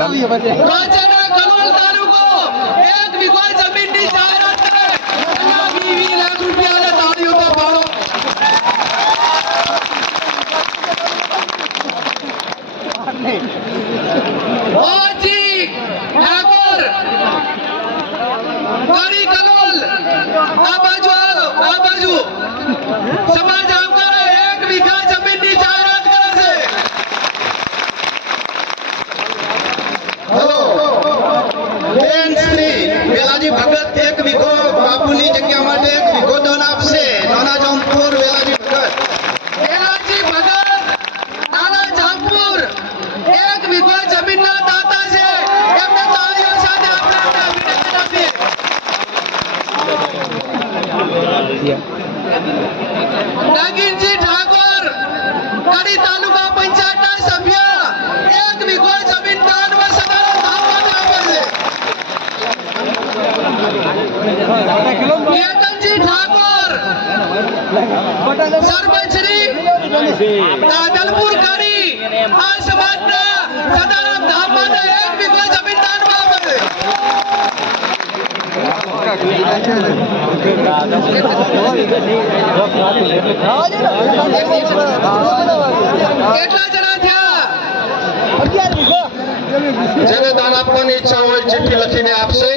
વાંચના કલોલ તાલુકો, એક વીઘા જમીનની જાહેરાત કરે. એના 20 લાખ રૂપિયાના તાળીઓ તો પાડો મોહનજી ઠાકોર વાડી કલોલ, આ બાજુ આ બાજુ. સમાજ આવકારે એક વીઘા જમીનની જાહેરાત કરે છે હેલો બેન શ્રી વેલાજી ભગત એક વીઘો બાપુની જગ્યા માટે એક વીઘો દાન આપશે. નાના જામપુર, વેલાજી ભગત. વેલાજી ભગત, નાના જામપુર. એક વીઘો જમીનના દાતા છે. એમને તાળીઓ સાથે આપણે અભિનંદન આપીએ. નાગીરજી ઠાકોર કડી તાલુકા પંચાયતના સભ્ય એક વીઘો જમીન દાનમાં સદારા ધામમાં આપે છે કેતનજી ઠાકોર સરપંચ શ્રી આપવાની ઈચ્છા હોય ચિઠ્ઠી લખીને આપશે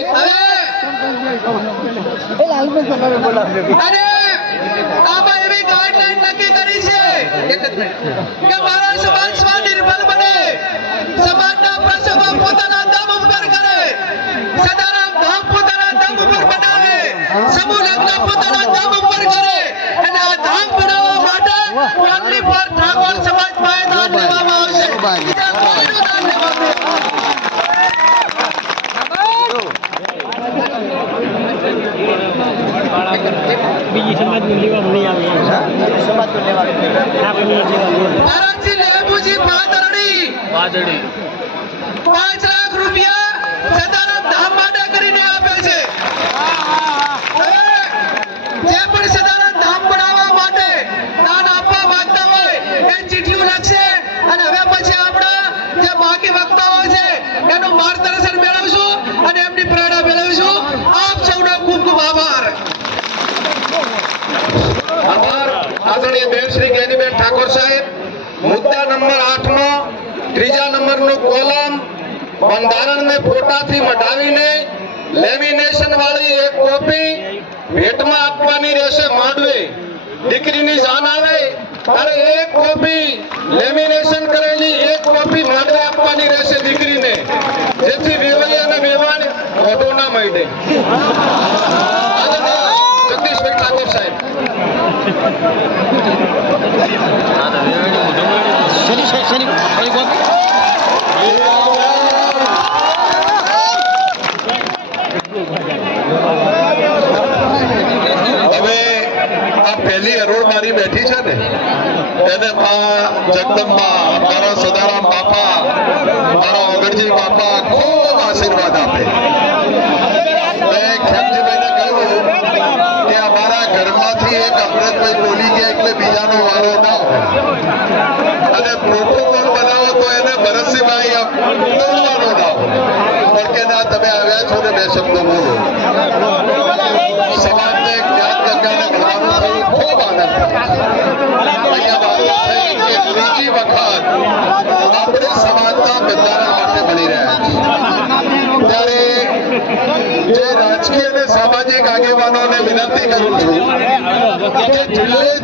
અને આમાં એવી ગાઈડલાઈન નક્કી કરી છે. કે મારા સમાજ સ્વનિર્ભર બને. સમાજના પ્રસંગો પોતાના દમ ઉપર કરે. સદારામ ધામ પોતાના દમ ઉપર બનાવે. સમૂહ લગ્ન પોતાના દમ ઉપર કરે. અને આ ધામ બનાવવા માટે કોંગરી પર ઠાકોર સમાજ પાસે દાન લેવામાં આવશે. બીજા કોઈનું દાન લેવામાં નહીં. લેવાનું નહીં આવે સમાજનું લેવાનું. આપણે લેવાનું ભરતજી લેબુજી પાતરડી. પાંચ લાખ રૂપિયા સદારામ ધામ માટે કરીને આપે છે. જે પણ સદારામ ધામ બનાવવા માટે દાન આપવા માંગતા હોય એ ચિઠ્ઠીઓ લખશે અને હવે પછી આપણા જે બાકી વક્તાઓ છે એનું માર્ગદર્શન મેળવશું અને એમની પ્રેરણા મેળવીશું આપ સૌનો ખૂબ ખૂબ આભાર આભાર બેન શ્રી જ્ઞાનીબેન ઠાકોર સાહેબ, મુદ્દા નંબર આઠમાં ત્રીજા નંબરનું કોલમ, બંધારણને ફોટાથી મઢાવીને લેમિનેશન વાળી એક કોપી ભેટમાં આપવાની રહેશે માંડવે. દીકરીની જાન આવે ત્યારે એક કોપી લેમિનેશન કરેલી, એક કોપી માંડવે આપવાની રહેશે દીકરીને. જેથી વેવાઈ અને વેવાણ વધુ ના મળે આદરણીય જગદીશભાઈ ઠાકોર સાહેબ શરી શરી શરી હવે આ પહેલી હરોળ મારી બેઠી છે ને એને મા જગદંબા મારા સદારામ બાપા, મારા ઓગણજી બાપા ખૂબ આશીર્વાદ આપે મેં ખેમજીભાઈને કહ્યું કે અમારા ઘરમાંથી એક અમૃતભાઈ બોલી ગયા એટલે બીજાનો વારો ના હોય અને પ્રોટોકોલ બનાવો તો એને ભરતસિંહભાઈ બોલવાનો ના હોય પણ કે ના તમે આવ્યા છો ને બે શબ્દો બોલો સમાજને જ્ઞાન ગંગાને ભણવાનું થયું ખૂબ આનંદ થયો. અહીંયા વાત થઈ કે ત્રીજી વખત આપણે સમાજના બંધારણ માટે મળી રહ્યા છીએ ત્યારે જે રાજકીય અને સામાજિક આગેવાનોને વિનંતી કરું છું કે જિલ્લે